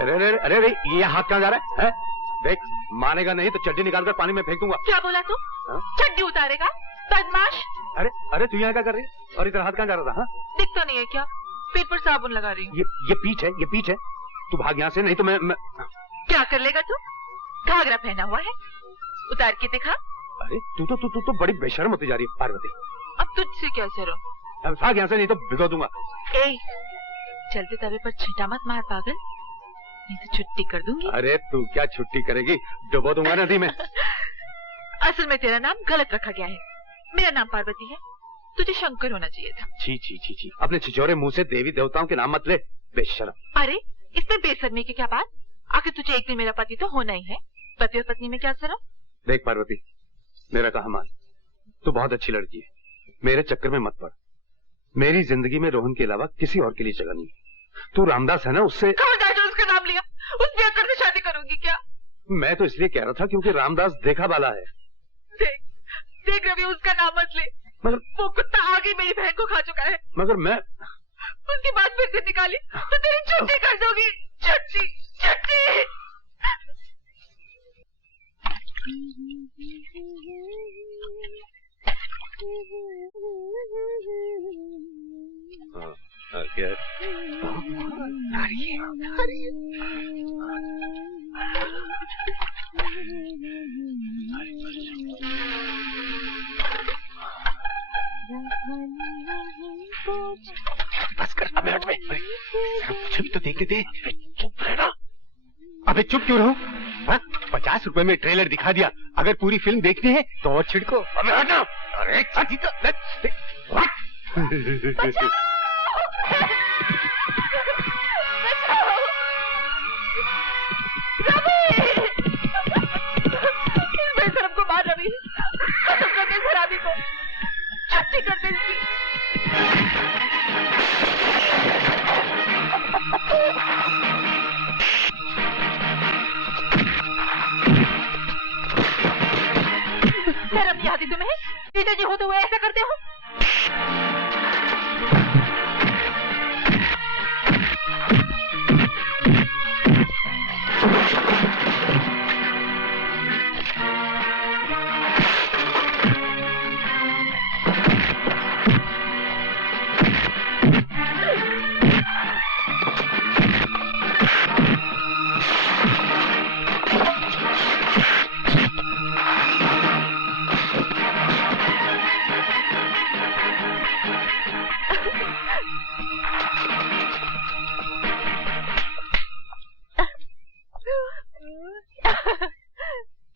अरे अरे अरे अरे, ये हाथ कहाँ जा रहा है? देख, मानेगा नहीं तो चड्डी निकालकर पानी में फेंक दूंगा। क्या बोला तू? चड्डी उतारेगा बदमाश? अरे अरे, तू यहाँ क्या कर रही? और इधर हाथ कहाँ जा रहा था? दिखता नहीं है क्या? पेट पर साबुन लगा रही हूँ। ये पीठ है, ये पीठ है। तू भाग यहाँ से, नहीं तो मैं क्या कर लेगा तू? घाघरा पहना हुआ है, उतार के दिखा। अरे तू तो बड़ी बेशर्म होती जा रही है पार्वती। अब तुझसे क्या शर्म? अब भाग यहाँ से, नहीं तो भिगो दूंगा। ए, चलते तवे पर छींटा मत मार पागल, नहीं तो छुट्टी कर दूंगी। अरे तू क्या छुट्टी करेगी? डुबो दूंगा नदी में। असल में तेरा नाम गलत रखा गया है। मेरा नाम पार्वती है, तुझे शंकर होना चाहिए था। छी छी छी छी, अपने छिछोरे मुंह से देवी देवताओं के नाम मत ले, बेशर्म। अरे इसमें बेशर्मी की क्या बात? आखिर तुझे एक दिन मेरा पति तो होना ही है। पति और पत्नी में क्या शर्म? देख पार्वती, मेरा कहा मान, तू बहुत अच्छी लड़की है, मेरे चक्कर में मत पड़। मेरी जिंदगी में रोहन के अलावा किसी और के लिए जगह नहीं है। तू रामदास है ना, उससे उसका नाम लिया, उससे आकर से शादी करूंगी क्या? मैं तो इसलिए कह रहा था क्योंकि रामदास देखा वाला है। देख देख रवि, उसका नाम मत ले। मगर वो कुत्ता आगे मेरी बहन को खा चुका है। मगर मैं उसकी बात फिर से निकाली तो तेरी छुट्टी कर दोगी। छुट्टी छुट्टी। क्या बस कर, अबे हट बे, मुझे भी तो देखने दे। चुप रहना। अबे चुप क्यों रहूं? 50 रुपए में ट्रेलर दिखा दिया, अगर पूरी फिल्म देखनी है तो और छिड़को। अबे हटना। अरे बेशरम को मार रवि, खत्म कर दे शराबी को, छुट्टी कर दे इसकी। शर्म नहीं आती तुम्हें? जीते जी होते हुए ऐसा करते हो?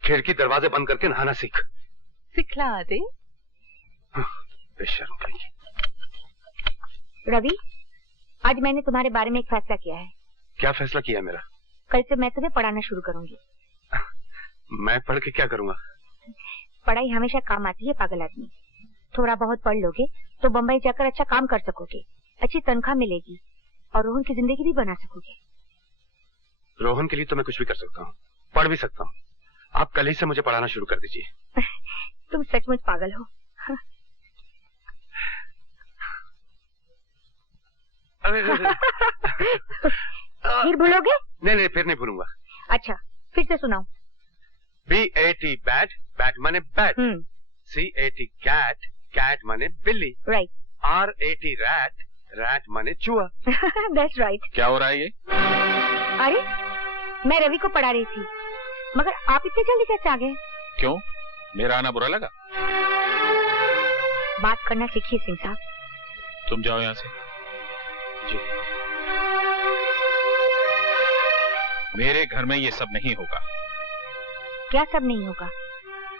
खिड़की दरवाजे बंद करके नहाना सीख। सिखला दे। बेशर्म कहीं। रवि, आज मैंने तुम्हारे बारे में एक फैसला किया है। क्या फैसला किया मेरा? कल से मैं तुम्हें पढ़ाना शुरू करूंगी। मैं पढ़ के क्या करूंगा? पढ़ाई हमेशा काम आती है पागल आदमी। थोड़ा बहुत पढ़ लोगे तो बम्बई जाकर अच्छा काम कर सकोगे, अच्छी तनख्वाह मिलेगी और रोहन की जिंदगी भी बना सकोगे। रोहन के लिए तो मैं कुछ भी कर सकता हूँ, पढ़ भी सकता हूँ। आप कल ही से मुझे पढ़ाना शुरू कर दीजिए। तुम सचमुच पागल हो। फिर भूलोगे? नहीं, फिर नहीं भूलूंगा। अच्छा, फिर से सुनाओ। BAT बैट, बैट माने बैट। CAT कैट, कैट माने बिल्ली। राइट। RAT रैट, रैट माने चूहा। That's right। क्या हो रहा है ये? अरे, मैं रवि को पढ़ा रही थी, मगर आप इतने जल्दी कैसे आ गए? क्यों, मेरा आना बुरा लगा? बात करना सीखिए सिंह साहब। तुम जाओ यहाँ से। जी। मेरे घर में ये सब नहीं होगा। क्या सब नहीं होगा?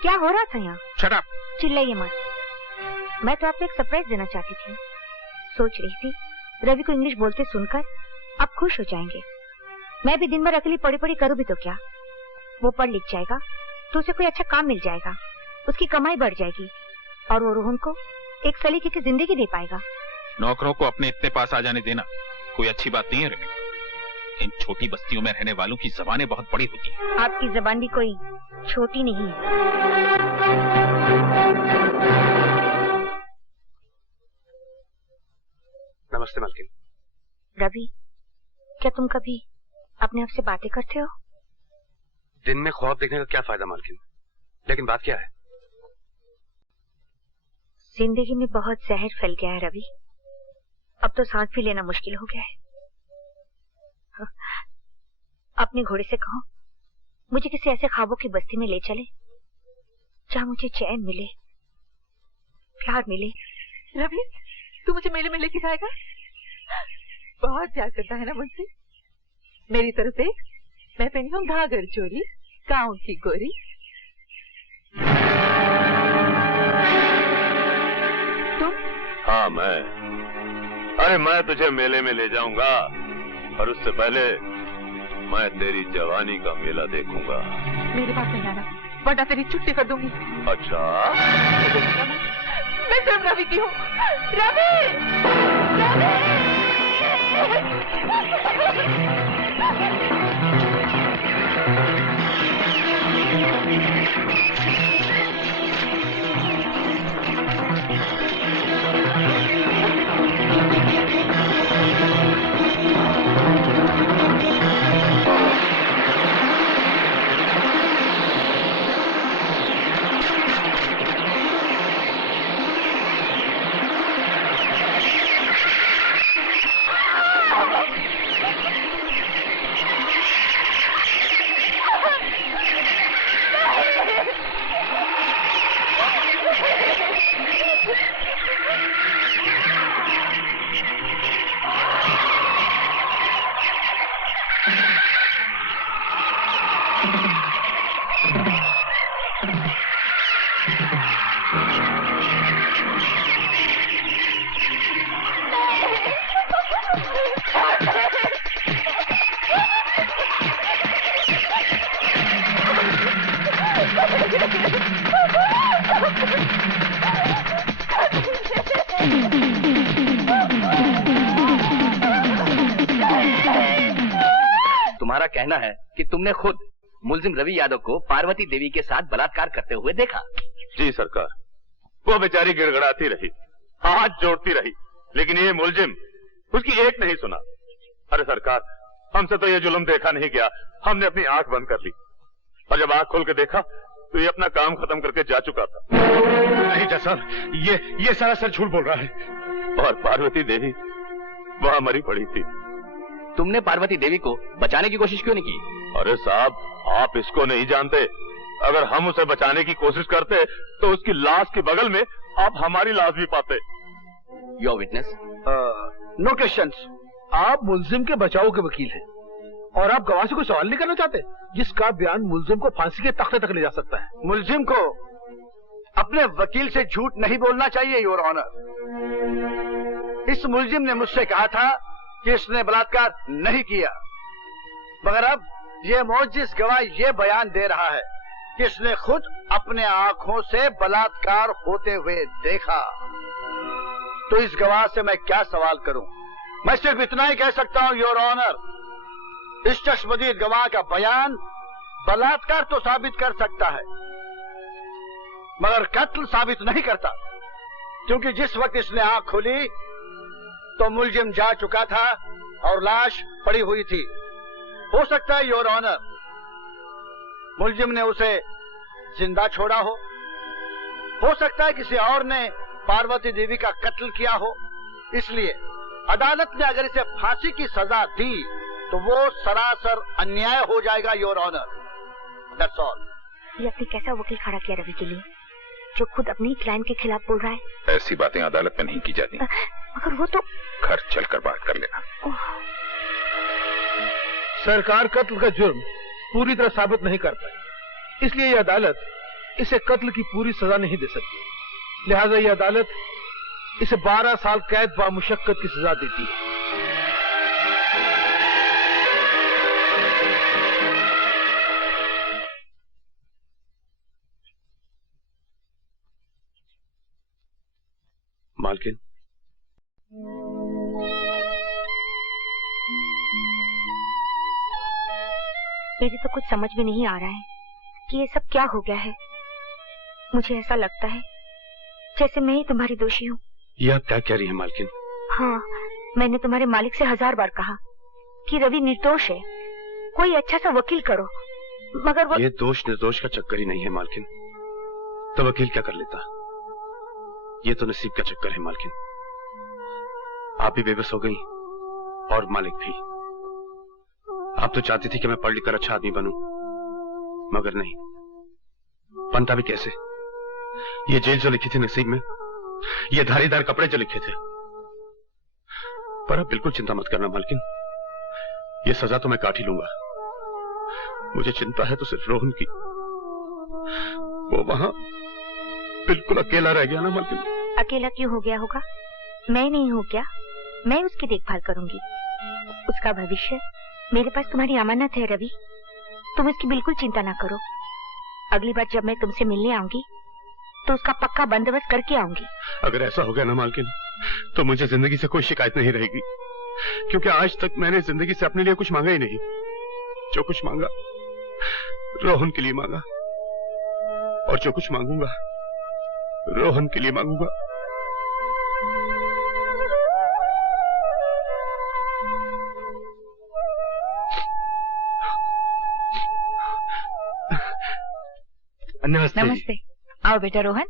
क्या हो रहा था यहाँ? Shut up. चिल्लाइए मत। मैं तो आपको एक सरप्राइज देना चाहती थी। सोच रही थी रवि को इंग्लिश बोलते सुनकर आप खुश हो जाएंगे। मैं भी दिन भर अकेली पढ़ी पढ़ी करूँ भी तो क्या, वो पढ़ लिख जाएगा तो उसे कोई अच्छा काम मिल जाएगा, उसकी कमाई बढ़ जाएगी और वो रोहन को एक सलीके की जिंदगी दे पाएगा। नौकरों को अपने इतने पास आ जाने देना कोई अच्छी बात नहीं है रवि। इन छोटी बस्तियों में रहने वालों की जबानें बहुत बड़ी होती हैं। आपकी जबान भी कोई छोटी नहीं है। नमस्ते मालकिन। रवि, क्या तुम कभी अपने आप से बातें करते हो? दिन में ख्वाब देखने का क्या फायदा मालकिन? लेकिन बात क्या है? जिंदगी में बहुत जहर फैल गया है रवि। अब तो सांस भी लेना मुश्किल हो गया है। अपने घोड़े से कहो मुझे किसी ऐसे ख्वाबों की बस्ती में ले चले जहाँ मुझे चैन मिले, प्यार मिले। रवि, तू मुझे मेले में लेके जाएगा? बहुत प्यार करता है ना मुझसे। मेरी तरफ देख, मैं पहनी हूँ घाघर चोली, गाँव की गोरी। तुम? हाँ मैं। अरे मैं तुझे मेले में ले जाऊंगा, और उससे पहले मैं तेरी जवानी का मेला देखूंगा। मेरे पास नहीं आना, वरना तेरी छुट्टी कर दूंगी। अच्छा? मैं सिर्फ रवि की हूँ। रवि! रवि! तुम्हारा कहना है कि तुमने खुद मुलजिम रवि यादव को पार्वती देवी के साथ बलात्कार करते हुए देखा? जी सरकार, वो बेचारी गिड़गड़ाती रही, हाथ जोड़ती रही, लेकिन ये मुलजिम उसकी एक नहीं सुना। अरे सरकार, हमसे तो ये जुल्म देखा नहीं गया, हमने अपनी आंख बंद कर ली, और जब आंख खोल के देखा तो ये अपना काम खत्म करके जा चुका था। नहीं जज साहब, ये सरासर झूठ बोल रहा है। और पार्वती देवी वहां मरी पड़ी थी। तुमने पार्वती देवी को बचाने की कोशिश क्यों नहीं की? अरे साहब, आप इसको नहीं जानते। अगर हम उसे बचाने की कोशिश करते तो उसकी लाश के बगल में आप हमारी लाश भी पाते। Your witness? No questions. आप मुलजिम के बचाव के वकील हैं और आप गवाह से कोई सवाल नहीं करना चाहते जिसका बयान मुलजिम को फांसी के तख्ते तक ले जा सकता है। मुलजिम को अपने वकील से झूठ नहीं बोलना चाहिए योर ऑनर। इस मुलजिम ने मुझसे कहा था कि इसने बलात्कार नहीं किया, मगर अब ये मोजिज़ गवाह ये बयान दे रहा है कि इसने खुद अपने आंखों से बलात्कार होते हुए देखा। तो इस गवाह से मैं क्या सवाल करूं? मैं सिर्फ इतना ही कह सकता हूं योर ऑनर, इस चश्मदीद गवाह का बयान बलात्कार तो साबित कर सकता है मगर कत्ल साबित नहीं करता, क्योंकि जिस वक्त इसने आंख खोली तो मुलजिम जा चुका था और लाश पड़ी हुई थी। हो सकता है योर ऑनर मुलजिम ने उसे जिंदा छोड़ा हो सकता है किसी और ने पार्वती देवी का कत्ल किया हो। इसलिए अदालत ने अगर इसे फांसी की सजा दी तो वो सरासर अन्याय हो जाएगा योर ऑनर। That's all. ये अपने कैसा वकील खड़ा किया रवि के लिए जो खुद अपने ही क्लाइंट के खिलाफ बोल रहा है? ऐसी बातें अदालत में नहीं की जाती। मगर वो तो घर चलकर बात कर लेना। सरकार कत्ल का जुर्म पूरी तरह साबित नहीं कर पाई, इसलिए यह अदालत इसे कत्ल की पूरी सजा नहीं दे सकती। लिहाजा यह अदालत इसे 12 साल कैद बामुशक्कत की सजा देती है। मालकिन, मेरी तो कुछ समझ में नहीं आ रहा है कि ये सब क्या हो गया है। मुझे ऐसा लगता है जैसे मैं ही तुम्हारी दोषी हूँ। ये आप क्या कह रही हैं मालकिन? हाँ, मैंने तुम्हारे मालिक से 1000 बार कहा कि रवि निर्दोष है, कोई अच्छा सा वकील करो। मगर वो ये दोष निर्दोष का चक्कर ही नहीं है मालकिन, तो वकील क्या कर लेता? ये तो नसीब का चक्कर है मालकिन। आप भी बेबस हो गई और मालिक भी। आप तो चाहती थी कि मैं पढ़ लिख कर अच्छा आदमी बनूं, मगर नहीं। बनता भी कैसे? ये जेल जो लिखी थी नसीब में, ये धारीदार कपड़े जो लिखे थे। पर अब बिल्कुल चिंता मत करना मालकिन, ये सजा तो मैं काट ही लूंगा। मुझे चिंता है तो सिर्फ रोहन की। वो वहां बिल्कुल अकेला रह गया ना मालकिन। अकेला क्यों हो गया होगा? मैं नहीं हूँ क्या? मैं उसकी देखभाल करूंगी। उसका भविष्य मेरे पास तुम्हारी अमानत है रवि, तुम इसकी बिल्कुल चिंता ना करो। अगली बार जब मैं तुमसे मिलने आऊंगी तो उसका पक्का बंदोबस्त करके आऊंगी। अगर ऐसा हो गया ना मालकिन, तो मुझे जिंदगी से कोई शिकायत नहीं रहेगी, क्योंकि आज तक मैंने जिंदगी से अपने लिए कुछ मांगा ही नहीं। जो कुछ मांगा रोहन के लिए मांगा, और जो कुछ मांगूंगा रोहन के लिए मांगूंगा। नमस्ते। नमस्ते। आओ बेटा रोहन।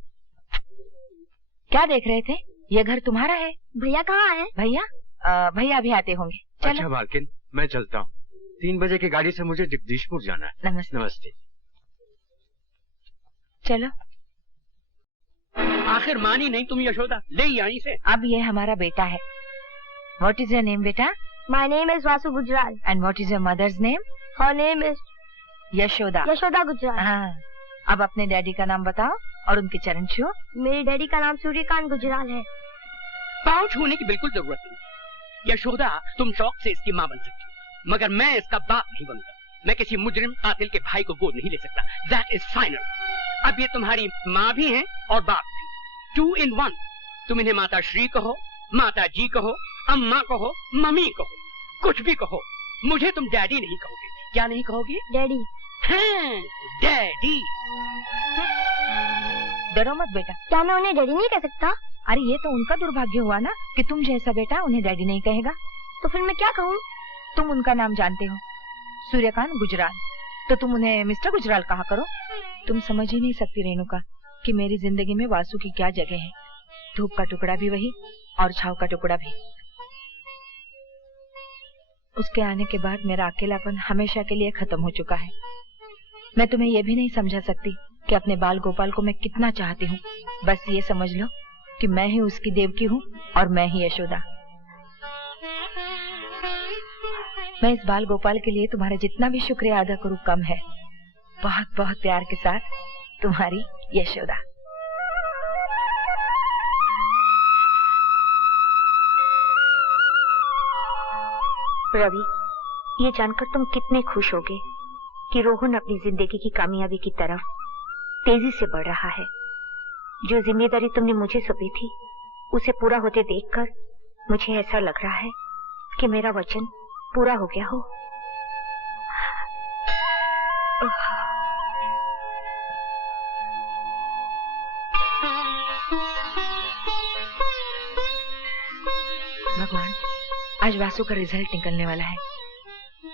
क्या देख रहे थे? ये घर तुम्हारा है। भैया कहाँ है? भैया भैया अभी आते होंगे। चलो। अच्छा मालकिन, मैं चलता हूँ। 3 बजे की गाड़ी से मुझे जगदीशपुर जाना है। नमस्ते। नमस्ते। चलो। आखिर मानी नहीं तुम यशोदा, ले यहीं से। अब ये हमारा बेटा है। What is your name beta? My name is Vasu Gujral. And what is your mother's name? Her name is Yashoda. Yashoda Gujral. हाँ। अब अपने डैडी का नाम बताओ और उनके चरण छुओ। मेरे डैडी का नाम सूर्यकांत गुजराल है। पाँव छूने की बिल्कुल जरूरत नहीं। यशोदा, तुम शौक से इसकी माँ बन सकती हो, मगर मैं इसका बाप नहीं बनूंगा। मैं किसी मुजरिम कातिल के भाई को गोद नहीं ले सकता। That is final. अब ये तुम्हारी माँ भी है और बाप भी, 2 in 1। तुम इन्हें माता श्री कहो, माता जी कहो, अम्मा कहो, मम्मी कहो, कुछ भी कहो। मुझे तुम डैडी नहीं कहोगे। क्या नहीं कहोगे? डैडी। हाँ, डैडी। डरो मत बेटा। क्या मैं उन्हें डैडी नहीं कह सकता? अरे ये तो उनका दुर्भाग्य हुआ ना कि तुम जैसा बेटा उन्हें डैडी नहीं कहेगा। तो फिर मैं क्या कहूँ? तुम उनका नाम जानते हो, सूर्यकांत गुजराल, तो तुम उन्हें मिस्टर गुजराल कहा करो। तुम समझ ही नहीं सकती रेणुका कि मेरी जिंदगी में वासु की क्या जगह है। धूप का टुकड़ा भी वही और छाव का टुकड़ा भी। उसके आने के बाद मेरा अकेलापन हमेशा के लिए खत्म हो चुका है। मैं तुम्हें यह भी नहीं समझा सकती कि अपने बाल गोपाल को मैं कितना चाहती हूँ। बस ये समझ लो कि मैं ही उसकी देवकी हूँ और मैं ही यशोदा। मैं इस बाल गोपाल के लिए तुम्हारा जितना भी शुक्रिया अदा करूँ कम है। बहुत बहुत प्यार के साथ तुम्हारी यशोदा। रवि, ये जानकर तुम कितने खुश होगे कि रोहन अपनी जिंदगी की कामयाबी की तरफ तेजी से बढ़ रहा है। जो जिम्मेदारी तुमने मुझे सौंपी थी उसे पूरा होते देखकर मुझे ऐसा लग रहा है कि मेरा वचन पूरा हो गया हो। भगवान, आज वासु का रिजल्ट निकलने वाला है,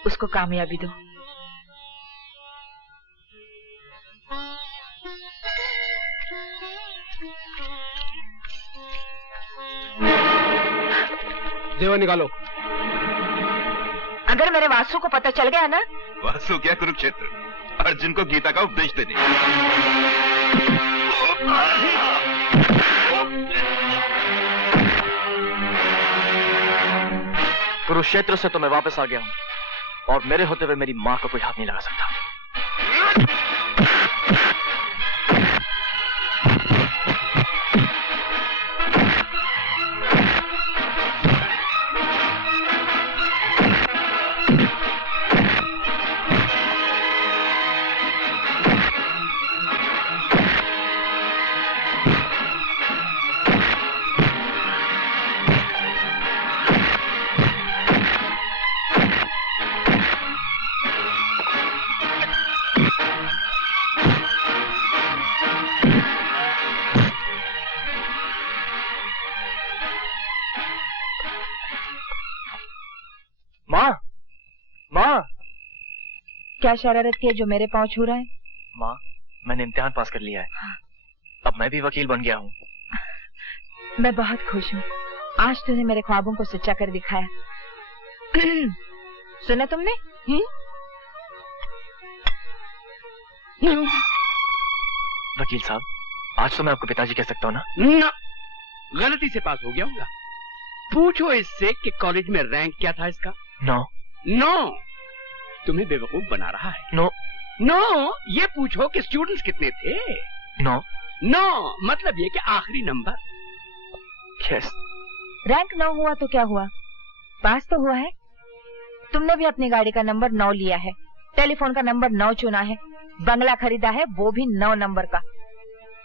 उसको कामयाबी दो। जेवर निकालो। अगर मेरे वासु को पता चल गया ना। वासु क्या कुरुक्षेत्र, अर्जुन को गीता का उपदेश देने। कुरुक्षेत्र से तो मैं वापस आ गया हूं और मेरे होते हुए मेरी मां को कोई हाथ नहीं लगा सकता। माँ, माँ, क्या शरारत की है जो मेरे पाँव छू रहा है? माँ, मैंने इम्तिहान पास कर लिया है। अब मैं भी वकील बन गया हूँ। मैं बहुत खुश हूँ। आज तूने मेरे ख्वाबों को सच्चा कर दिखाया। सुना तुमने? वकील साहब, आज तो मैं आपको पिताजी कह सकता हूँ ना? ना, गलती से पास हो गया होगा। पूछो इससे कि कॉलेज में रैंक क्या था इसका। नो। नो, तुम्हें बेवकूफ बना रहा है। नो। नो, ये पूछो कि स्टूडेंट्स कितने थे। नो। नो मतलब ये कि आखिरी नंबर। यस। रैंक 9 हुआ तो क्या हुआ, पास तो हुआ है। तुमने भी अपनी गाड़ी का नंबर 9 लिया है, टेलीफोन का नंबर 9 चुना है, बंगला खरीदा है वो भी 9 नंबर का।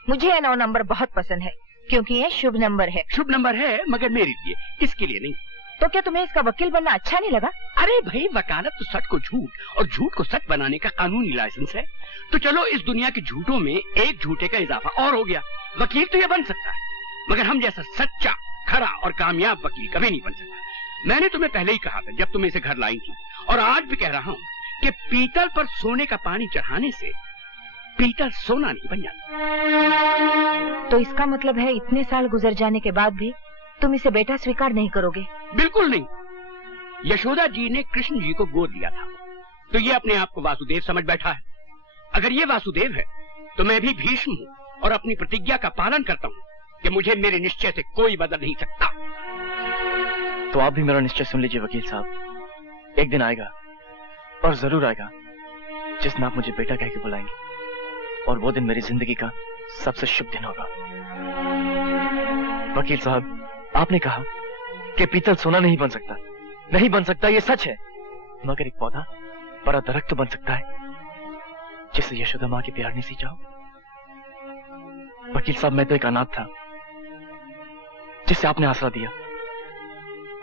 मुझे ये 9 नंबर बहुत पसंद है क्योंकि ये शुभ नंबर है। शुभ नंबर है मगर मेरे लिए, इसके लिए नहीं। तो क्या तुम्हें इसका वकील बनना अच्छा नहीं लगा? अरे भाई, वकालत तो सच को झूठ और झूठ को सच बनाने का कानूनी लाइसेंस है। तो चलो इस दुनिया के झूठों में एक झूठे का इजाफा और हो गया। वकील तो ये बन सकता है मगर हम जैसा सच्चा, खरा और कामयाब वकील कभी नहीं बन सकता। मैंने तुम्हें पहले ही कहा था जब तुम इसे घर लाई थी, और आज भी कह रहा हूँ कि पीतल पर सोने का पानी चढ़ाने से पीतल सोना नहीं बन जाता। तो इसका मतलब है इतने साल गुजर जाने के बाद भी तुम इसे बेटा स्वीकार नहीं करोगे? बिल्कुल नहीं। यशोदा जी ने कृष्ण जी को गोद लिया था तो ये अपने आप को वासुदेव समझ बैठा है। अगर ये वासुदेव है तो मैं भी भीष्म हूँ और अपनी प्रतिज्ञा का पालन करता हूँ कि मुझे मेरे निश्चय से कोई बदल नहीं सकता। तो आप भी मेरा निश्चय सुन लीजिए वकील साहब। एक दिन आएगा और जरूर आएगा जिस दिन आप मुझे बेटा कह के बुलाएंगे, और वो दिन मेरी जिंदगी का सबसे शुभ दिन होगा। वकील साहब, आपने कहा कि पीतल सोना नहीं बन सकता। नहीं बन सकता, ये सच है, मगर एक पौधा बड़ा दरख्त तो बन सकता है जिससे यशोदा माँ के प्यार नहीं सींचा हो। वकील साहब, मैं तो एक अनाथ था जिसे आपने आसरा दिया।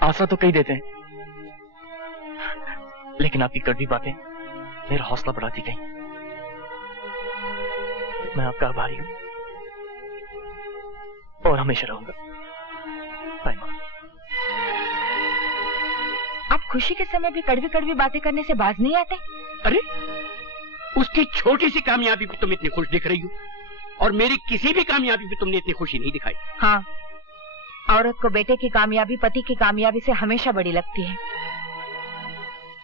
आसरा तो कई देते हैं, लेकिन आपकी कड़वी बातें मेरा हौसला बढ़ाती गई। मैं आपका आभारी हूं और हमेशा रहूंगा। बाय मां। आप खुशी के समय भी कड़वी कड़वी बातें करने से बाज नहीं आते? अरे, उसकी छोटी सी कामयाबी पे तुम इतनी खुश दिख रही हो और मेरी किसी भी कामयाबी पे तुमने इतनी खुशी नहीं दिखाई। हाँ, औरत को बेटे की कामयाबी पति की कामयाबी से हमेशा बड़ी लगती है।